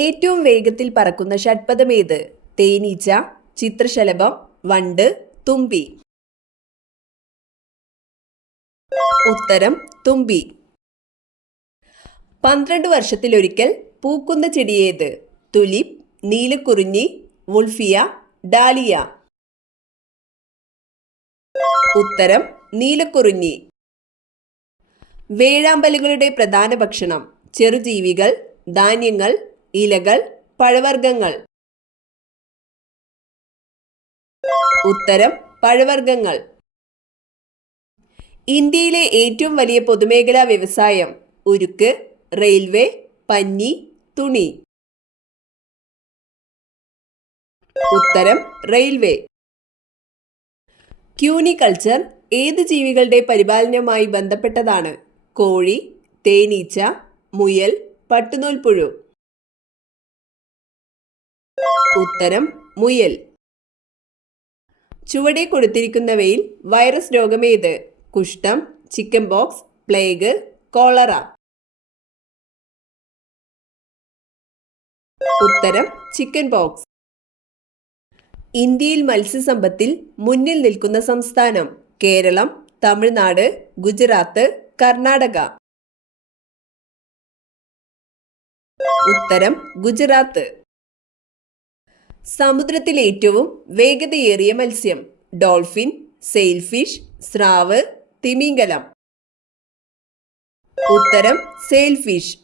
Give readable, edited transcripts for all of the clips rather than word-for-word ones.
ഏറ്റവും വേഗത്തിൽ പറക്കുന്ന ഷഡ്പദമേത്? തേനീച്ച, ചിത്രശലഭം, വണ്ട്, തുമ്പി. ഉത്തരം തുമ്പി. 12 വർഷത്തിലൊരിക്കൽ പൂക്കുന്ന ചെടിയേത്? തുലിപ്, നീലക്കുറിഞ്ഞി, വുൾഫിയ, ഡാലിയ. ഉത്തരം നീലക്കുറിഞ്ഞി. വേഴാമ്പലുകളുടെ പ്രധാന ഭക്ഷണം? ചെറുജീവികൾ, ധാന്യങ്ങൾ, ഇലകൾ, പഴവർഗ്ഗങ്ങൾ. ഉത്തരം പഴവർഗ്ഗങ്ങൾ. ഇന്ത്യയിലെ ഏറ്റവും വലിയ പൊതുമേഖലാ വ്യവസായം? ഉരുക്ക്, റെയിൽവേ, പഞ്ഞി, തുണി. ഉത്തരം റെയിൽവേ. ക്യൂനിക്കൾച്ചർ ഏത് ജീവികളുടെ പരിപാലനവുമായി ബന്ധപ്പെട്ടതാണ്? കോഴി, തേനീച്ച, മുയൽ, പട്ടുനൂൽപ്പുഴു. ഉത്തരം മുയൽ. ചുവടെ കൊടുത്തിരിക്കുന്നവയിൽ വൈറസ് രോഗമേത്? കുഷ്ഠം, ചിക്കൻ പോക്സ്, പ്ലേഗ്, കോളറ. ഉത്തരം ചിക്കൻ പോക്സ്. ഇന്ത്യയിൽ മത്സ്യസമ്പത്തിൽ മുന്നിൽ നിൽക്കുന്ന സംസ്ഥാനം? കേരളം, തമിഴ്നാട്, ഗുജറാത്ത്, കർണാടക. ഉത്തരം ഗുജറാത്ത്. സമുദ്രത്തിൽ ഏറ്റവും വേഗതയേറിയ മത്സ്യം? ഡോൾഫിൻ, സെയിൽഫിഷ്, സ്രാവ്, തിമിംഗലം. ഉത്തരം സെയിൽഫിഷ്.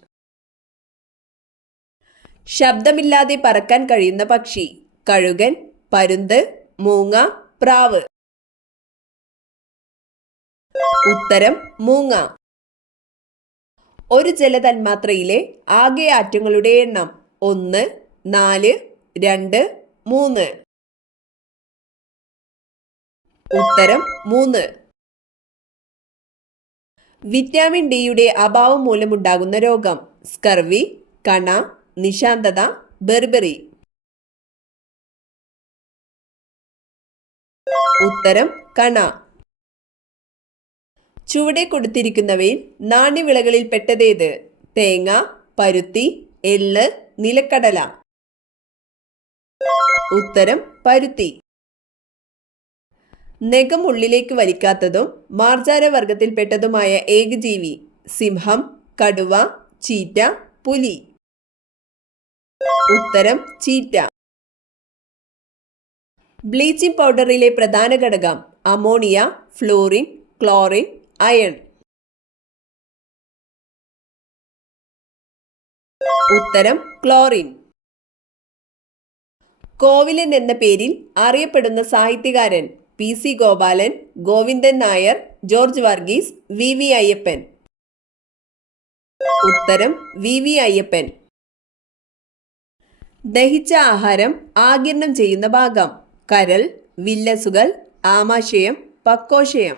ശബ്ദമില്ലാതെ പറക്കാൻ കഴിയുന്ന പക്ഷി? കഴുകൻ, പരുന്ത്, മൂങ്ങ, പ്രാവ്. ഉത്തരം മൂങ്ങ. ഒരു ജലതന്മാത്രയിലെ ആകെ ആറ്റങ്ങളുടെ എണ്ണം? 1, 4, 2, 3. ഉത്തരം 3. വിറ്റാമിൻ ഡിയുടെ അഭാവം മൂലമുണ്ടാകുന്ന രോഗം? സ്കർവി, കണ, നിശാന്തത, ബെർബറി. ഉത്തരം കണ. ചുവടെ കൊടുത്തിരിക്കുന്നവയിൽ നാണ്യവിളകളിൽ പെട്ടതേത്? തേങ്ങ, പരുത്തി, എള്ള്, നിലക്കടല. ഉത്തരം പരുത്തി. നഖം ഉള്ളിലേക്ക് വലിക്കാത്തതും മാർജാരവർഗത്തിൽപ്പെട്ടതുമായ ഏകജീവി? സിംഹം, കടുവ, ചീറ്റ, പുലി. ഉത്തരം ചീറ്റ. ബ്ലീച്ചിംഗ് പൗഡറിലെ പ്രധാന ഘടകം? Ammonia, florin, chlorine, iron. ഉത്തരം ക്ലോറിൻ. കോവിലൻ എന്ന പേരിൽ അറിയപ്പെടുന്ന സാഹിത്യകാരൻ? PC Gopalan, Govindan Nair, George Varghese, VV Ayyappan. ഉത്തരം VV അയ്യപ്പൻ. ദഹിച്ച ആഹാരം ആഗിരണം ചെയ്യുന്ന ഭാഗം? കരൾ, വില്ലസുകൾ, ആമാശയം, പക്കോശയം.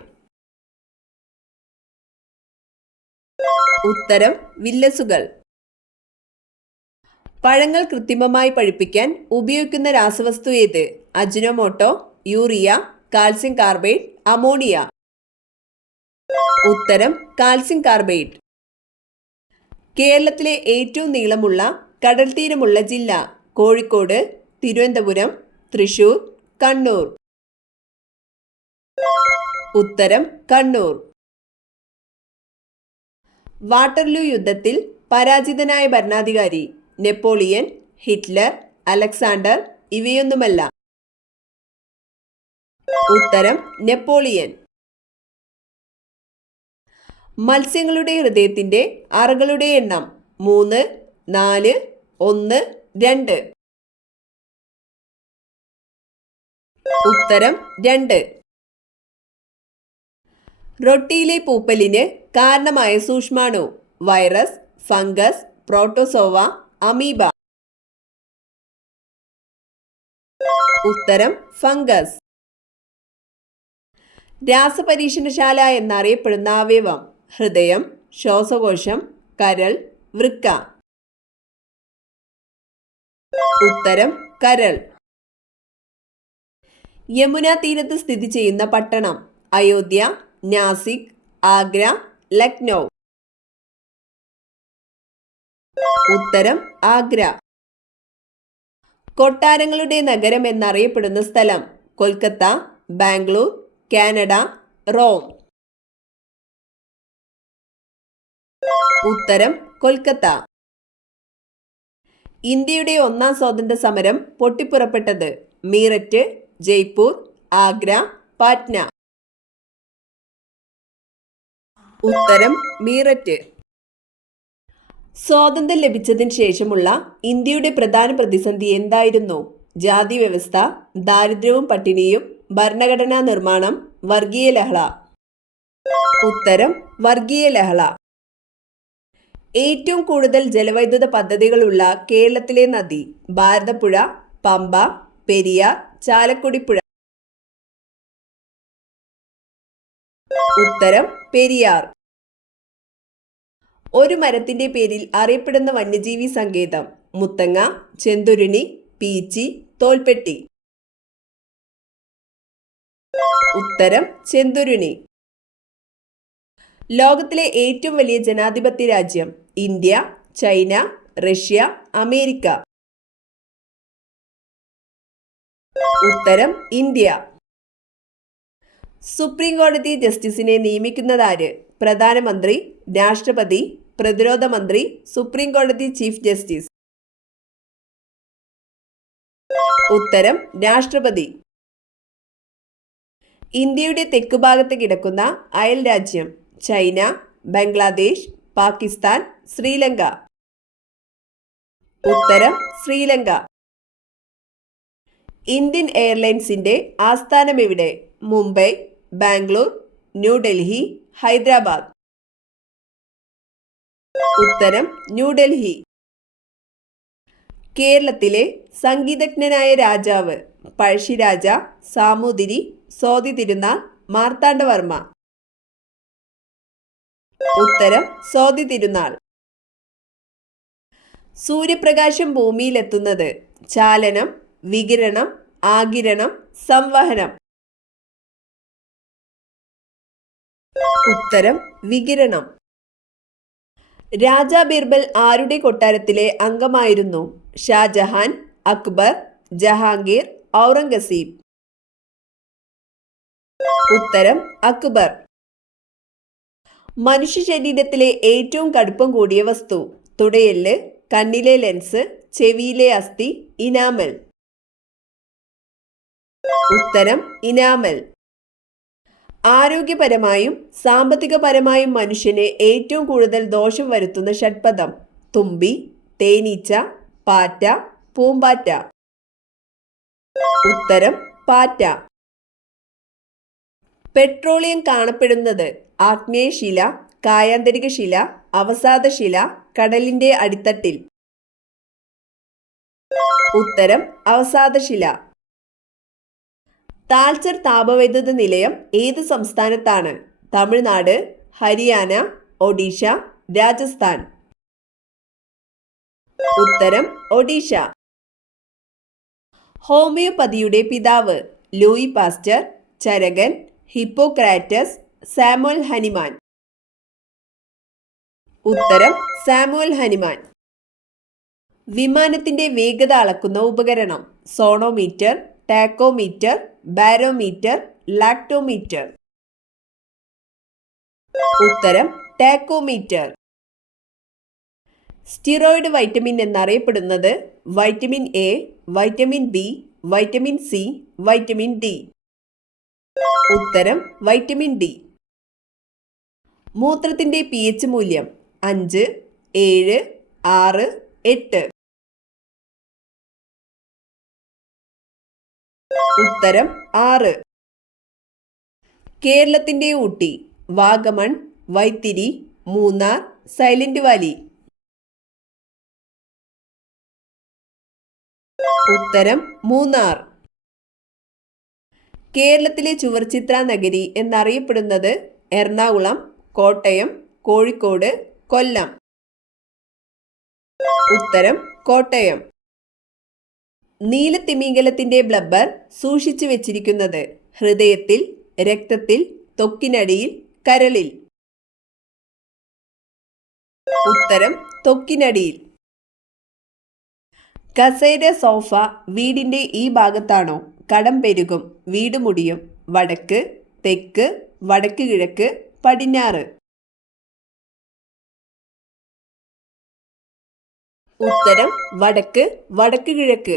ഉത്തരം വില്ലസുകൾ. പഴങ്ങൾ കൃത്രിമമായി പഴുപ്പിക്കാൻ ഉപയോഗിക്കുന്ന രാസവസ്തു ഏത്? Ajinomoto, urea, calcium carbide, ammonia. ഉത്തരം കാൽസ്യം കാർബൈഡ്. കേരളത്തിലെ ഏറ്റവും നീളമുള്ള കടൽത്തീരമുള്ള ജില്ല? കോഴിക്കോട്, തിരുവനന്തപുരം, തൃശൂർ, കണ്ണൂർ. ഉത്തരം കണ്ണൂർ. വാട്ടർലൂ യുദ്ധത്തിൽ പരാജിതനായ ഭരണാധികാരി? നെപ്പോളിയൻ, ഹിറ്റ്ലർ, അലക്സാണ്ടർ, ഇവയൊന്നുമല്ല. ഉത്തരം നെപ്പോളിയൻ. മത്സ്യങ്ങളുടെ ഹൃദയത്തിന്റെ അറകളുടെ എണ്ണം? 3, 4, 1, 2. ഉത്തരം 2. റൊട്ടിയിലെ പൂപ്പലിന് കാരണമായ സൂക്ഷ്മാണു? Virus, fungus, protozoa, amoeba. ഉത്തരം ഫംഗസ്. രാസപരീക്ഷണശാല എന്നറിയപ്പെടുന്ന അവയവം? ഹൃദയം, ശ്വാസകോശം, കരൾ, വൃക്ക. ഉത്തരം കരൾ. യമുന തീരത്ത് സ്ഥിതി ചെയ്യുന്ന പട്ടണം? അയോധ്യ, നാസിക്, ആഗ്ര, ലക്നൗ. ഉത്തരം ആഗ്ര. കൊട്ടാരങ്ങളുടെ നഗരം എന്നറിയപ്പെടുന്ന സ്ഥലം കൊൽക്കത്ത, ബാംഗ്ലൂർ, കാനഡ, റോം. ഉത്തരം കൊൽക്കത്ത. ഇന്ത്യയുടെ ഒന്നാം സ്വാതന്ത്ര്യ സമരം പൊട്ടിപ്പുറപ്പെട്ടത് മീററ്റ്, ജയ്പൂർ, ആഗ്ര, പാറ്റ്ന. ഉത്തരം മീററ്റ്. സ്വാതന്ത്ര്യം ലഭിച്ചതിന് ശേഷമുള്ള ഇന്ത്യയുടെ പ്രധാന പ്രതിസന്ധി എന്തായിരുന്നു? ജാതി വ്യവസ്ഥ, ദാരിദ്ര്യവും പട്ടിണിയും, ഭരണഘടനാ നിർമ്മാണം, വർഗീയ ലഹള. ഉത്തരം വർഗീയ ലഹള. ഏറ്റവും കൂടുതൽ ജലവൈദ്യുത പദ്ധതികളുള്ള കേരളത്തിലെ നദി ഭാരതപ്പുഴ, പമ്പ, പെരിയാർ, ചാലക്കുടി പുഴ. ഉത്തരം പെരിയാർ. ഒരു മരത്തിന്റെ പേരിൽ അറിയപ്പെടുന്ന വന്യജീവി സങ്കേതം മുത്തങ്ങ, ചെന്തുരുണി, പീച്ചി, തോൽപ്പെട്ടി. ഉത്തരം ചെന്തുരുണി. ലോകത്തിലെ ഏറ്റവും വലിയ ജനാധിപത്യ രാജ്യം ഇന്ത്യ, ചൈന, റഷ്യ, അമേരിക്ക. ഉത്തരം ഇന്ത്യ. സുപ്രീം കോടതി ജസ്റ്റിസിനെ നിയമിക്കുന്നതാര്? പ്രധാനമന്ത്രി, രാഷ്ട്രപതി, പ്രതിരോധ മന്ത്രി, സുപ്രീം കോടതി ചീഫ് ജസ്റ്റിസ്. ഉത്തരം രാഷ്ട്രപതി. ഇന്ത്യയുടെ തെക്കുഭാഗത്ത് കിടക്കുന്ന അയൽ രാജ്യം ചൈന, ബംഗ്ലാദേശ്, പാകിസ്ഥാൻ, ശ്രീലങ്ക. ഉത്തരം ശ്രീലങ്ക. ഇന്ത്യൻ എയർലൈൻസിന്റെ ആസ്ഥാനം എവിടെ? മുംബൈ, ബാംഗ്ലൂർ, ന്യൂഡൽഹി, ഹൈദരാബാദ്. ഉത്തരം ന്യൂഡൽഹി. കേരളത്തിലെ സംഗീതജ്ഞനായ രാജാവ് പഴശ്ശിരാജ, സാമൂതിരി, സ്വാതി തിരുനാൾ, മാർത്താണ്ഡവർമ്മ. ഉത്തരം സ്വാതി തിരുനാൾ. സൂര്യപ്രകാശം ഭൂമിയിലെത്തുന്നത് ചാലനം, വികിരണം, ആഗിരണം, സംവഹനം. ഉത്തരം വികിരണം. രാജാ ബീർബൽ ആരുടെ കൊട്ടാരത്തിലെ അംഗമായിരുന്നു? ഷാജഹാൻ, അക്ബർ, ജഹാംഗീർ, ഔറംഗസീബ്. ഉത്തരം അക്ബർ. മനുഷ്യ ശരീരത്തിലെ ഏറ്റവും കടുപ്പം കൂടിയ വസ്തു തുടയെല്ല്, കണ്ണിലെ ലെൻസ്, ചെവിയിലെ അസ്ഥി, ഇനാമൽ. ഉത്തരം ഇനാമൽ. ആരോഗ്യപരമായും സാമ്പത്തികപരമായും മനുഷ്യന് ഏറ്റവും കൂടുതൽ ദോഷം വരുത്തുന്ന ഷഡ്പദം തുമ്പി, തേനീച്ച, പാറ്റ, പൂമ്പാറ്റ. ഉത്തരം പാറ്റ. പെട്രോളിയം കാണപ്പെടുന്നത് ആഗ്നേയശില, കായാന്തരിക ശില, അവസാദശില, കടലിന്റെ അടിത്തട്ടിൽ. ഉത്തരം അവസാദശില. താൽച്ചർ താപവൈദ്യുത നിലയം ഏത് സംസ്ഥാനത്താണ്? തമിഴ്നാട്, ഹരിയാന, ഒഡീഷ, രാജസ്ഥാൻ. ഉത്തരം ഒഡീഷ. ഹോമിയോപ്പതിയുടെ പിതാവ് ലൂയി പാസ്റ്റർ, ചരകൻ, ഹിപ്പോക്രാറ്റസ്, സാമുവൽ ഹനിമാൻ. ഉത്തരം സാമുവൽ ഹനിമാൻ. വിമാനത്തിന്റെ വേഗത അളക്കുന്ന ഉപകരണം സോണോമീറ്റർ, ടാക്കോമീറ്റർ, ബാരോമീറ്റർ, ലാക്ടോമീറ്റർ. ഉത്തരം ടാക്കോമീറ്റർ. സ്റ്റിറോയിഡ് വൈറ്റമിൻ എന്നറിയപ്പെടുന്നത് vitamin A, vitamin B, vitamin C, vitamin D. ഉത്തരം വൈറ്റമിൻ ഡി. മൂത്രത്തിന്റെ pH മൂല്യം 5, 7, 6, 8. ഉത്തരം 6. കേരളത്തിന്റെ ഊട്ടി വാഗമൺ, വൈത്തിരി, മൂന്നാർ, സൈലന്റ് വാലി. ഉത്തരം മൂന്നാർ. കേരളത്തിലെ ചുവർച്ചിത്ര നഗരി എന്നറിയപ്പെടുന്നത് എറണാകുളം, കോട്ടയം, കോഴിക്കോട്, കൊല്ലം. ഉത്തരം കോട്ടയം. നീലത്തിമിംഗലത്തിന്റെ ബ്ലബ്ബർ സൂക്ഷിച്ചു വെച്ചിരിക്കുന്നത് ഹൃദയത്തിൽ, രക്തത്തിൽ, ത്വക്കിനടിയിൽ, കരളിൽ. ഉത്തരം ത്വക്കിനടിയിൽ. കസേര സോഫ വീടിന്റെ ഈ ഭാഗത്താണോ? കടം പെരുകും, വീട് മുടിയും. വടക്ക്, തെക്ക്, വടക്ക് കിഴക്ക്, പടിഞ്ഞാറ്. ഉത്തരം വടക്ക്, വടക്ക് കിഴക്ക്.